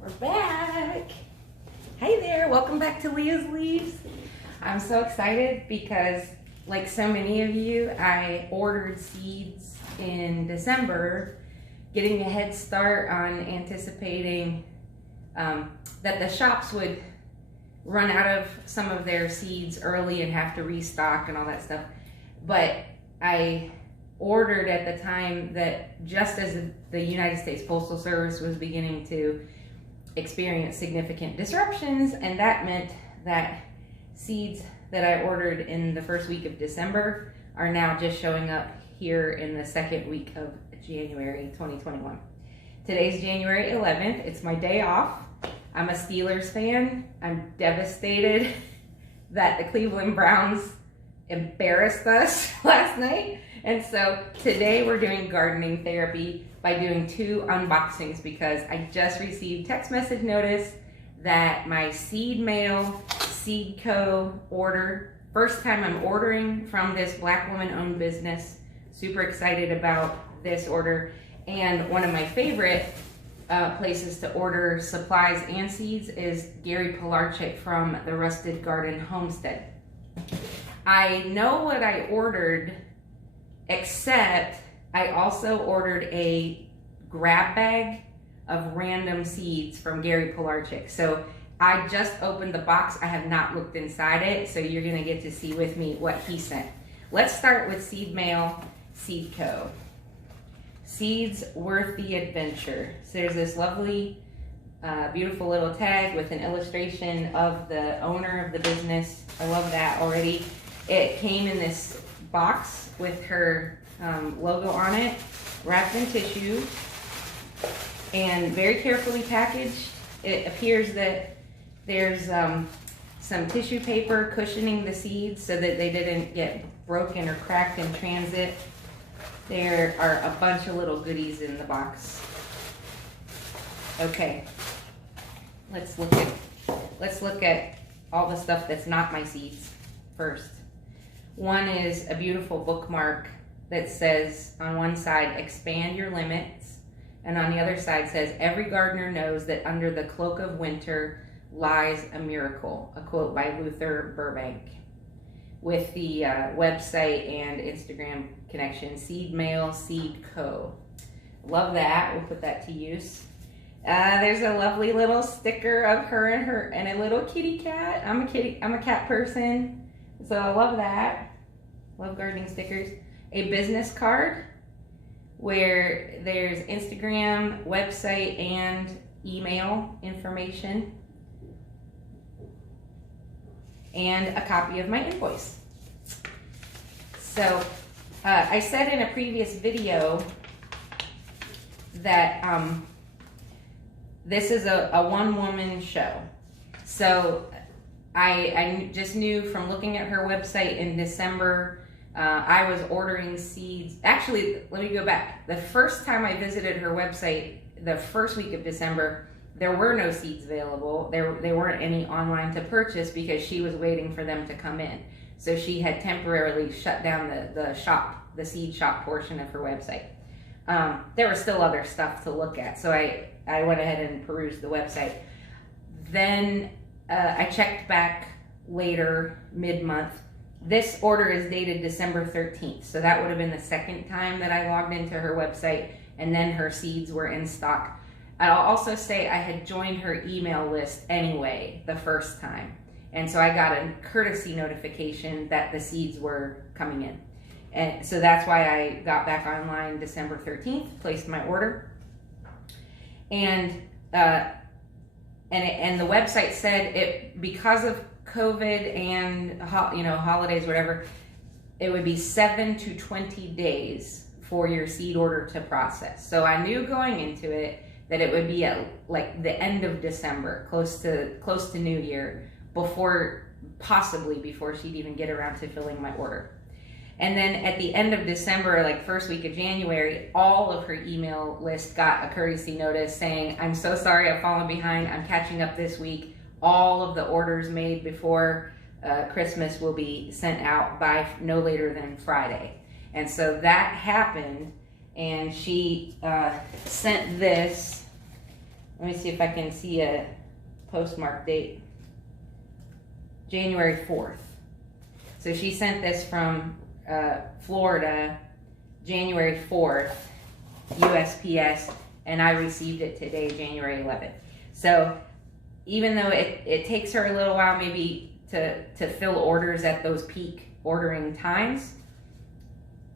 We're back. Hey there, welcome back to Leah's Leaves. I'm so excited because, like so many of you, I ordered seeds in December, getting a head start on anticipating that the shops would run out of some of their seeds early and have to restock and all that stuff. But I ordered at the time that just as the United States Postal Service was beginning to experience significant disruptions, and that meant that seeds that I ordered in the first week of December are now just showing up here in the second week of January 2021. Today's January 11th. It's my day off. I'm a Steelers fan. I'm devastated that the Cleveland Browns embarrassed us last night. And so today we're doing gardening therapy by doing 2 unboxings because I just received text message notice that my SeedMail Seed Co order, first time I'm ordering from this Black woman owned business. Super excited about this order. And one of my favorite places to order supplies and seeds is Gary Pilarchik from the Rusted Garden Homestead. I know what I ordered, except I also ordered a grab bag of random seeds from Gary Pilarchik. So I just opened the box. I have not looked inside it, so you're gonna get to see with me what he sent. Let's start with SeedMail Seed Co. Seeds worth the adventure. So there's this lovely, beautiful little tag with an illustration of the owner of the business. I love that already. It came in this box with her logo on it, wrapped in tissue, and very carefully packaged. It appears that there's some tissue paper cushioning the seeds so that they didn't get broken or cracked in transit. There are a bunch of little goodies in the box. Okay, let's look at all the stuff that's not my seeds first. One is a beautiful bookmark that says on one side, expand your limits, and on the other side says, every gardener knows that under the cloak of winter lies a miracle, a quote by Luther Burbank. With the website and Instagram connection, SeedMail Seed Co. Love that, we'll put that to use. There's a lovely little sticker of her and a little kitty cat. I'm a cat person, so I love that. Love gardening stickers. A business card where there's Instagram, website, and email information. And a copy of my invoice. So I said in a previous video that this is a one-woman show. So I just knew from looking at her website in December, I was ordering seeds. Actually, let me go back. The first time I visited her website, the first week of December, there were no seeds available. There weren't any online to purchase because she was waiting for them to come in. So she had temporarily shut down the seed shop portion of her website. There was still other stuff to look at, so I went ahead and perused the website. Then I checked back later, mid-month. This order is dated December 13th, so that would have been the second time that I logged into her website, and then her seeds were in stock. I'll also say I had joined her email list anyway the first time, and so I got a courtesy notification that the seeds were coming in. And so that's why I got back online December 13th, placed my order. And the website said it, because of COVID and holidays, whatever, it would be 7 to 20 days for your seed order to process. So I knew going into it that it would be at like the end of December, close to New Year, possibly before she'd even get around to filling my order. And then at the end of December, like first week of January, all of her email list got a courtesy notice saying, I'm so sorry, I've fallen behind, I'm catching up this week. All of the orders made before Christmas will be sent out by no later than Friday. And so that happened, and she sent this Let me see if I can see a postmark date. January 4th. So she sent this from Florida, January 4th, USPS, and I received it today, January 11th. So even though it takes her a little while maybe to fill orders at those peak ordering times,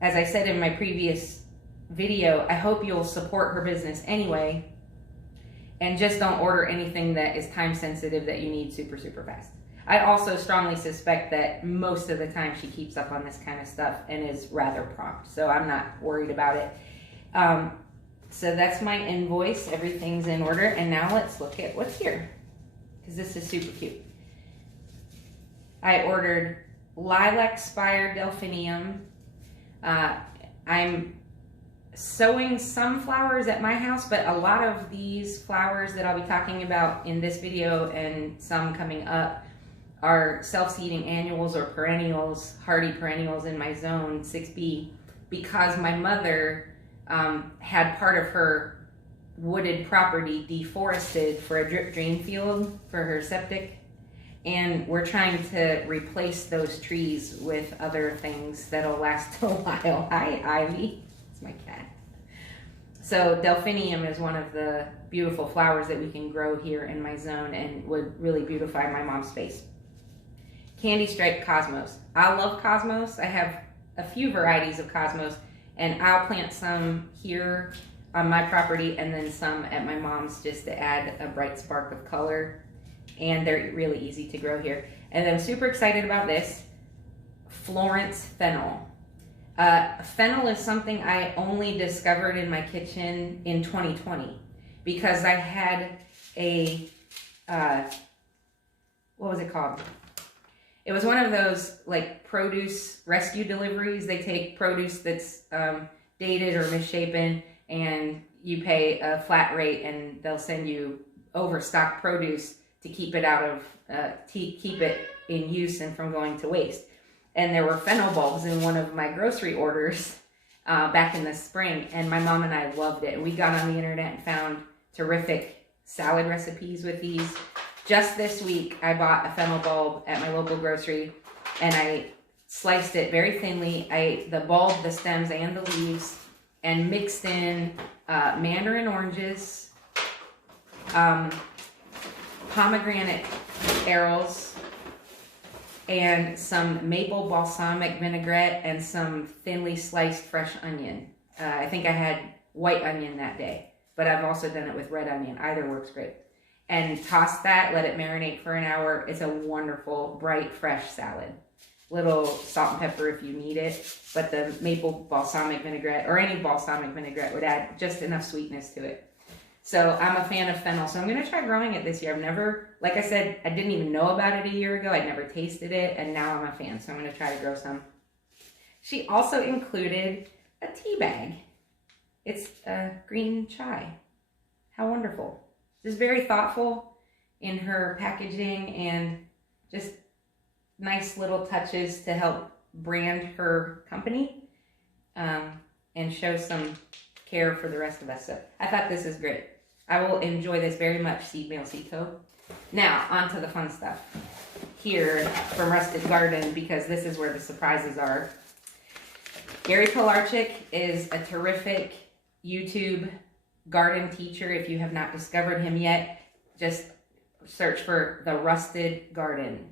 as I said in my previous video, I hope you'll support her business anyway, and just don't order anything that is time sensitive that you need super, super fast. I also strongly suspect that most of the time she keeps up on this kind of stuff and is rather prompt, so I'm not worried about it. So that's my invoice. Everything's in order, and now let's look at what's here, because this is super cute. I ordered Lilac Spire Delphinium. I'm sowing some flowers at my house, but a lot of these flowers that I'll be talking about in this video and some coming up are self-seeding annuals or perennials, hardy perennials in my zone 6B, because my mother had part of her wooded property deforested for a drip drain field for her septic, and we're trying to replace those trees with other things that'll last a while. Hi, Ivy. It's my cat. So delphinium is one of the beautiful flowers that we can grow here in my zone and would really beautify my mom's space. Candy striped cosmos. I love cosmos. I have a few varieties of cosmos, and I'll plant some here on my property and then some at my mom's just to add a bright spark of color. And they're really easy to grow here. And I'm super excited about this, Florence Fennel. Fennel is something I only discovered in my kitchen in 2020 because I had a, what was it called? It was one of those like produce rescue deliveries. They take produce that's dated or misshapen, and you pay a flat rate, and they'll send you overstock produce to keep it out of, keep it in use and from going to waste. And there were Fennel bulbs in one of my grocery orders back in the spring, and my mom and I loved it. We got on the internet and found terrific salad recipes with these. Just this week, I bought a Fennel bulb at my local grocery, and I sliced it very thinly. The bulb, the stems, and the leaves, and mixed in mandarin oranges, pomegranate arils, and some maple balsamic vinaigrette, and some thinly sliced fresh onion. I think I had white onion that day, but I've also done it with red onion. Either works great. And toss that, let it marinate for an hour. It's a wonderful, bright, fresh salad. Little salt and pepper if you need it, but the maple balsamic vinaigrette, or any balsamic vinaigrette, would add just enough sweetness to it. So I'm a fan of fennel, so I'm going to try growing it this year. I've never, like I said, I didn't even know about it a year ago. I'd never tasted it, and now I'm a fan, so I'm going to try to grow some. She also included a tea bag. It's green chai. How wonderful. Just very thoughtful in her packaging, and just nice little touches to help brand her company and show some care for the rest of us. So I thought this is great. I will enjoy this very much, SeedMail Seed Co. Now, on to the fun stuff here from Rusted Garden, because this is where the surprises are. Gary Pilarchik is a terrific YouTube garden teacher. If you have not discovered him yet, just search for the Rusted Garden.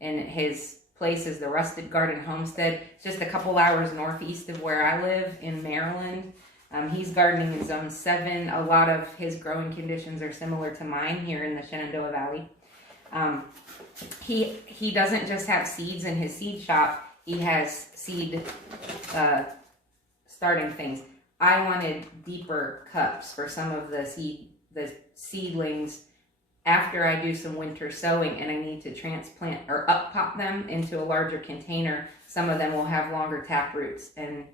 And his place is the Rusted Garden Homestead. It's just a couple hours northeast of where I live in Maryland. He's gardening in Zone 7. A lot of his growing conditions are similar to mine here in the Shenandoah Valley. He doesn't just have seeds in his seed shop. He has seed starting things. I wanted deeper cups for some of the seedlings after I do some winter sowing, and I need to transplant or up pop them into a larger container. Some of them will have longer tap roots, and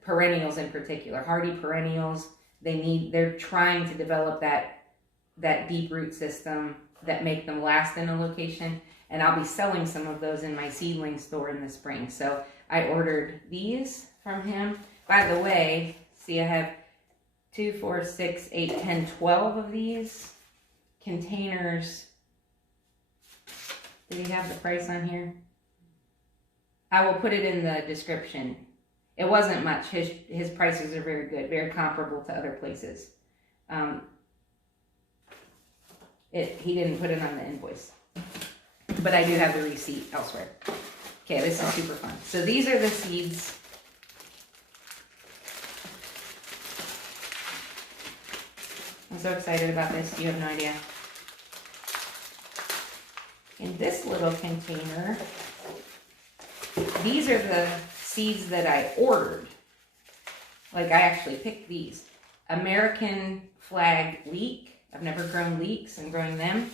perennials in particular, hardy perennials, they're trying to develop that deep root system that make them last in a location, and I'll be selling some of those in my seedling store in the spring. So I ordered these from him. By the way, see, I have 2, 4, 6, 8, 10, 12 of these containers. Did he have the price on here? I will put it in the description. It wasn't much. His prices are very good, very comparable to other places. He didn't put it on the invoice, but I do have the receipt elsewhere. Okay, this is super fun. So these are the seeds. I'm so excited about this. You have no idea. In this little container, these are the seeds that I ordered. Like, I actually picked these. American flag leek. I've never grown leeks. I'm growing them.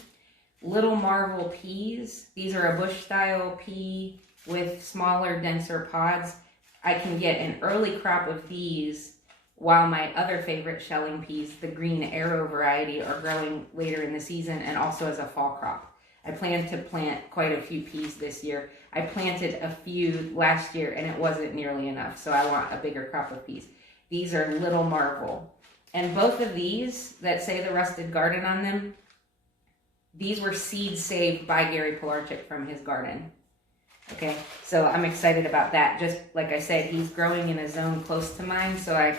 Little Marvel peas. These are a bush style pea with smaller, denser pods. I can get an early crop of these, while my other favorite shelling peas, the green arrow variety, are growing later in the season and also as a fall crop. I plan to plant quite a few peas this year. I planted a few last year and it wasn't nearly enough, so I want a bigger crop of peas. These are Little Marvel. And both of these that say the Rusted Garden on them, these were seeds saved by Gary Pilarchik from his garden. Okay, so I'm excited about that. Just like I said, he's growing in a zone close to mine, so I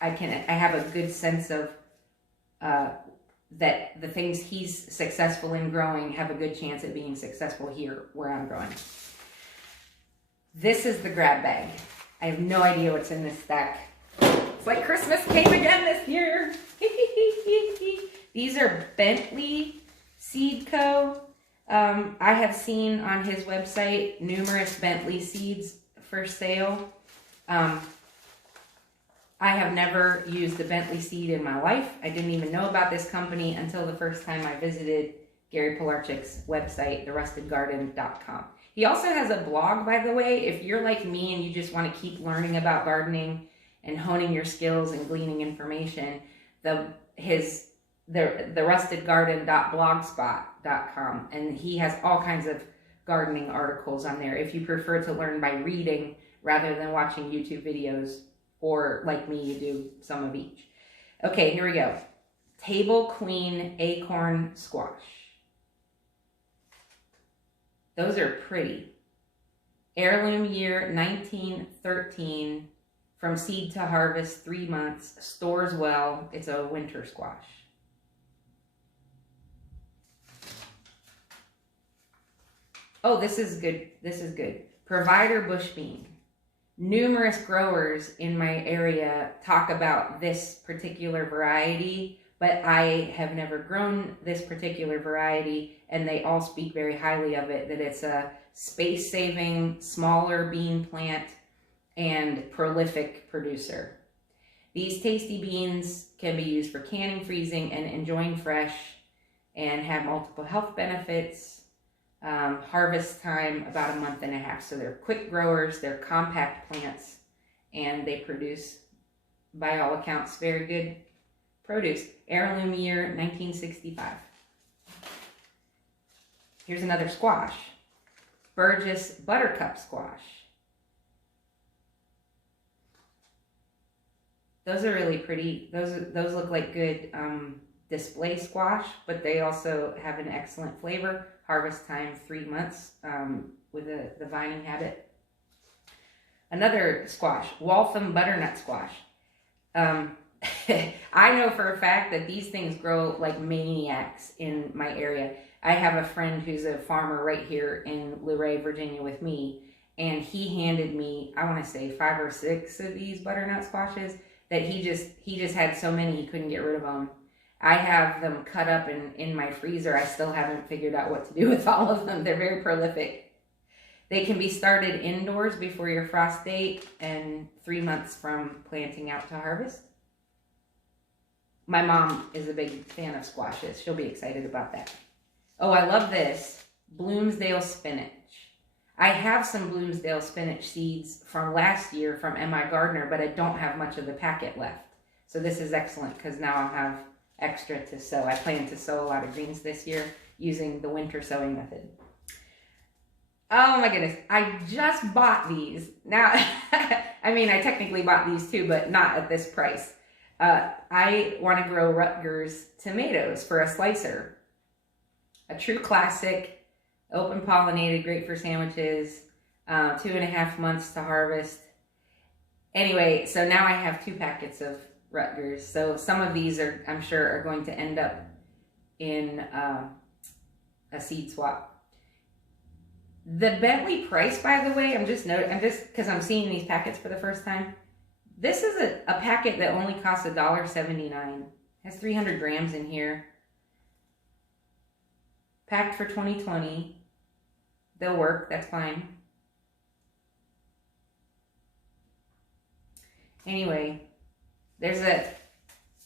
have a good sense of that the things he's successful in growing have a good chance at being successful here where I'm growing. This is the grab bag. I have no idea what's in this stack. It's like Christmas came again this year. These are Bentley Seed Co. I have seen on his website numerous Bentley seeds for sale. I have never used a Bentley seed in my life. I didn't even know about this company until the first time I visited Gary Pilarchik's website, therustedgarden.com. He also has a blog, by the way. If you're like me and you just want to keep learning about gardening and honing your skills and gleaning information, the rustedgarden.blogspot.com, and he has all kinds of gardening articles on there if you prefer to learn by reading rather than watching YouTube videos, or like me, you do some of each. Okay, here we go. Table Queen Acorn Squash. Those are pretty. Heirloom year 1913. From seed to harvest, 3 months. Stores well. It's a winter squash. Oh, this is good. This is good. Provider bush bean. Numerous growers in my area talk about this particular variety, but I have never grown this particular variety, and they all speak very highly of it, that it's a space-saving, smaller bean plant and prolific producer. These tasty beans can be used for canning, freezing, and enjoying fresh, and have multiple health benefits. Harvest time about 1.5 months. So they're quick growers, they're compact plants, and they produce, by all accounts, very good produce. Heirloom year 1965. Here's another squash. Burgess Buttercup Squash. Those are really pretty. Those look like good display squash, but they also have an excellent flavor. Harvest time 3 months with the vining habit. Another squash, Waltham Butternut Squash. I know for a fact that these things grow like maniacs in my area. I have a friend who's a farmer right here in Luray, Virginia with me, and he handed me, I want to say 5 or 6 of these butternut squashes that he just had so many he couldn't get rid of them. I have them cut up in my freezer. I still haven't figured out what to do with all of them. They're very prolific. They can be started indoors before your frost date and 3 months from planting out to harvest. My mom is a big fan of squashes. She'll be excited about that. Oh, I love this. Bloomsdale Spinach. I have some Bloomsdale Spinach seeds from last year from M.I. Gardner, but I don't have much of the packet left. So this is excellent because now I'll have extra to sow. I plan to sow a lot of greens this year using the winter sowing method. Oh my goodness, I just bought these. Now, I mean, I technically bought these too, but not at this price. I want to grow Rutgers tomatoes for a slicer. A true classic, open pollinated, great for sandwiches, 2.5 months to harvest. Anyway, so now I have 2 packets of Rutgers. So some of these are, I'm sure, are going to end up in a seed swap. The Bentley price, by the way, I'm just because I'm seeing these packets for the first time. This is a packet that only costs $1.79. Has 300 grams in here. Packed for 2020. They'll work, that's fine. Anyway, there's a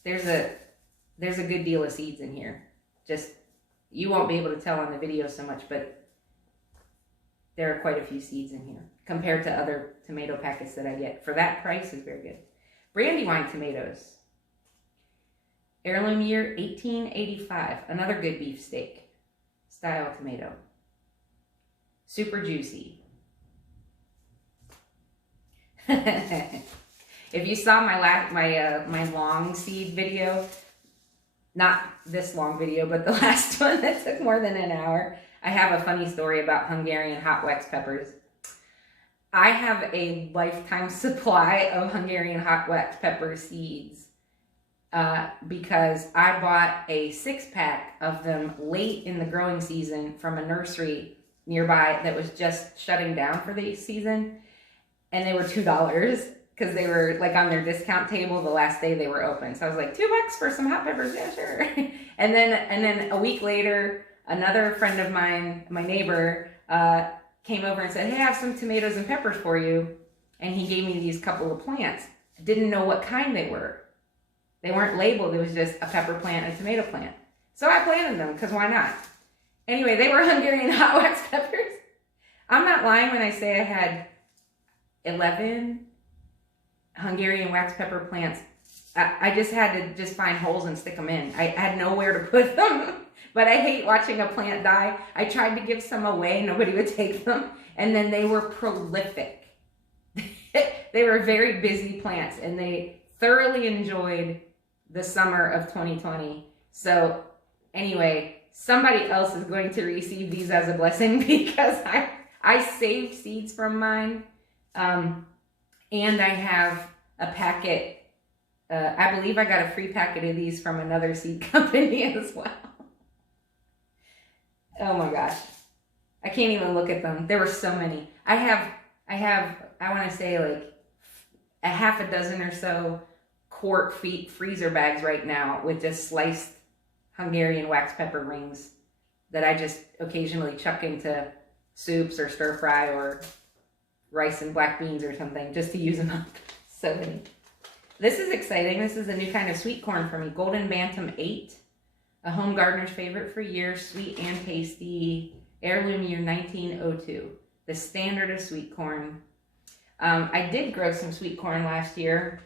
good deal of seeds in here. Just, you won't be able to tell on the video so much, but there are quite a few seeds in here compared to other tomato packets that I get. For that price is very good. Brandywine Tomatoes. Heirloom year 1885. Another good beefsteak style tomato. Super juicy. If you saw my long seed video, not this long video, but the last one that took more than an hour, I have a funny story about Hungarian Hot Wax Peppers. I have a lifetime supply of Hungarian Hot Wax Pepper seeds because I bought a 6-pack of them late in the growing season from a nursery nearby that was just shutting down for the season. And they were $2 because they were like on their discount table the last day they were open. So I was like, $2 for some hot peppers, yeah, sure. and then a week later, another friend of mine, my neighbor, came over and said, hey, I have some tomatoes and peppers for you. And he gave me these couple of plants. I didn't know what kind they were. They weren't labeled. It was just a pepper plant and a tomato plant. So I planted them because why not? Anyway, they were Hungarian Hot Wax Peppers. I'm not lying when I say I had 11 Hungarian wax pepper plants. I just had to just find holes and stick them in. I had nowhere to put them. But I hate watching a plant die. I tried to give some away. Nobody would take them. And then they were prolific. They were very busy plants. And they thoroughly enjoyed the summer of 2020. So anyway, somebody else is going to receive these as a blessing because I saved seeds from mine. And I have a packet. I believe I got a free packet of these from another seed company as well. Oh my gosh. I can't even look at them. There were so many. I want to say like a half a dozen or so quart freezer bags right now with just sliced Hungarian wax pepper rings that I just occasionally chuck into soups or stir fry or rice and black beans or something just to use them up. So many. This is exciting. This is a new kind of sweet corn for me. Golden Bantam 8. A home gardener's favorite for years, sweet and tasty, heirloom year 1902, the standard of sweet corn. I did grow some sweet corn last year.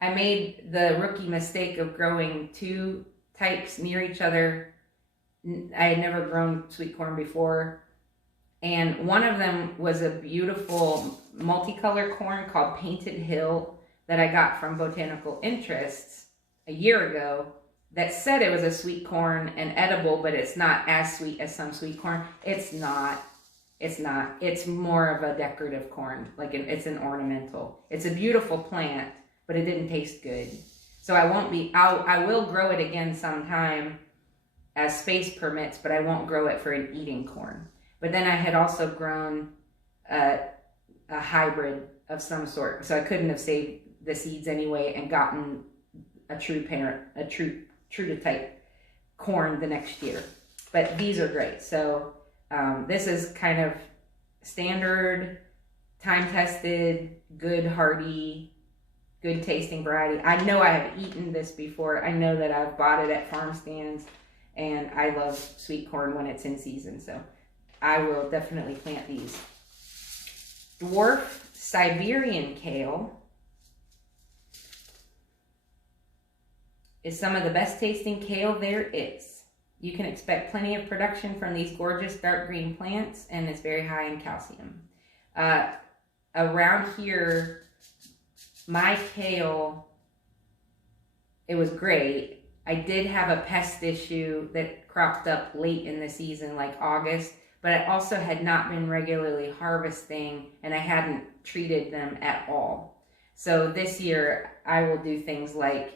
I made the rookie mistake of growing 2 types near each other. I had never grown sweet corn before. And one of them was a beautiful multicolor corn called Painted Hill that I got from Botanical Interests a year ago. That said it was a sweet corn and edible, but it's not as sweet as some sweet corn. It's not. It's more of a decorative corn. Like it's an ornamental. It's a beautiful plant, but it didn't taste good. So I will grow it again sometime as space permits, but I won't grow it for an eating corn. But then I had also grown a hybrid of some sort. So I couldn't have saved the seeds anyway and gotten a true parent, a true to type corn the next year. But these are great. So this is kind of standard, time-tested, good, hardy, good tasting variety. I know I have eaten this before. I know that I've bought it at farm stands, and I love sweet corn when it's in season. So I will definitely plant these. Dwarf Siberian kale is some of the best tasting kale there is. You can expect plenty of production from these gorgeous dark green plants, and it's very high in calcium. Around here, my kale it was great. I did have a pest issue that cropped up late in the season, like August, but I also had not been regularly harvesting and I hadn't treated them at all. So this year I will do things like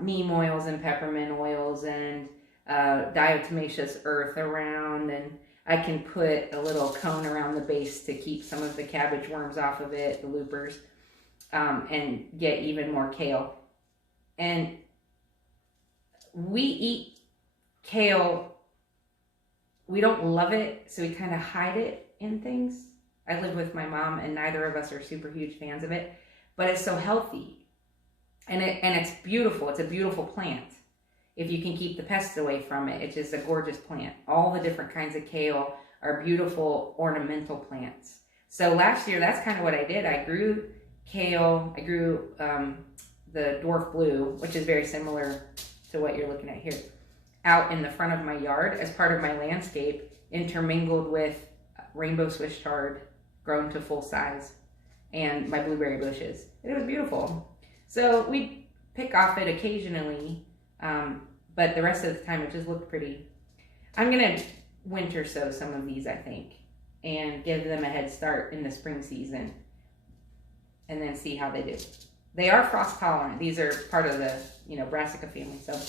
neem oils and peppermint oils and diatomaceous earth around, and I can put a little cone around the base to keep some of the cabbage worms off of it, the loopers, and get even more kale. And we eat kale. We don't love it, so we kind of hide it in things. I live with my mom, and neither of us are super huge fans of it, but it's so healthy, and it's beautiful. It's a beautiful plant. If you can keep the pests away from it, it's just a gorgeous plant. All the different kinds of kale are beautiful ornamental plants. So last year, that's kind of what I did. I grew kale. I grew the Dwarf blue, which is very similar to what you're looking at here, out in the front of my yard as part of my landscape, intermingled with rainbow Swiss chard grown to full size and my blueberry bushes. It was beautiful. So we pick off it occasionally, but the rest of the time it just looked pretty. I'm gonna winter sow some of these, I think, and give them a head start in the spring season and then see how they do. They are frost tolerant. These are part of the, brassica family. So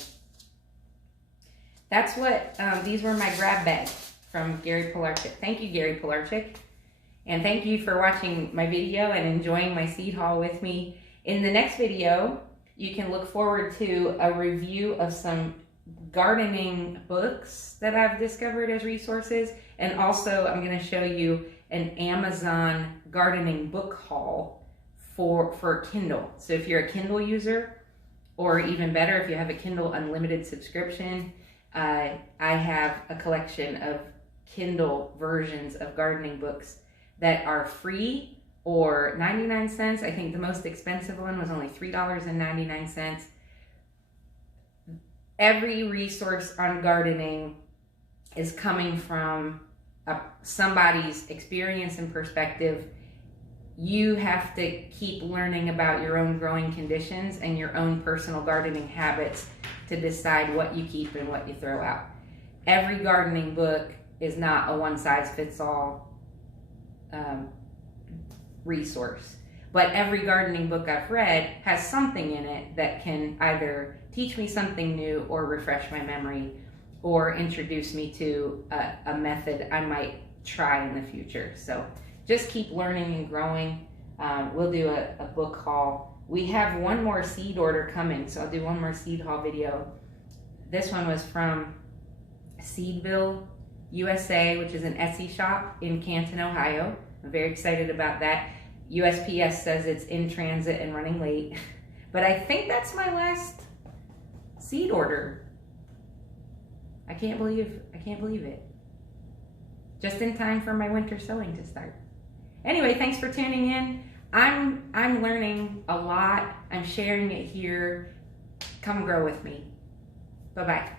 that's what, these were my grab bags from Gary Pilarchik. Thank you, Gary Pilarchik. And thank you for watching my video and enjoying my seed haul with me. In the next video, you can look forward to a review of some gardening books that I've discovered as resources. And also I'm going to show you an Amazon gardening book haul for Kindle. So if you're a Kindle user, or even better, if you have a Kindle Unlimited subscription, I have a collection of Kindle versions of gardening books that are free or 99 cents. I think the most expensive one was only $3.99. Every resource on gardening is coming from somebody's experience and perspective. You have to keep learning about your own growing conditions and your own personal gardening habits to decide what you keep and what you throw out. Every gardening book is not a one-size-fits-all resource, but every gardening book I've read has something in it that can either teach me something new or refresh my memory or introduce me to a method I might try in the future. So just keep learning and growing. We'll do a book haul. We have one more seed order coming, so I'll do one more seed haul video. This one was from Seedville, USA, which is an Etsy shop in Canton, Ohio. I'm very excited about that. USPS says it's in transit and running late, but I think that's my last seed order. I can't believe it. Just in time for my winter sowing to start. Anyway, thanks for tuning in. I'm learning a lot. I'm sharing it here. Come grow with me. Bye-bye.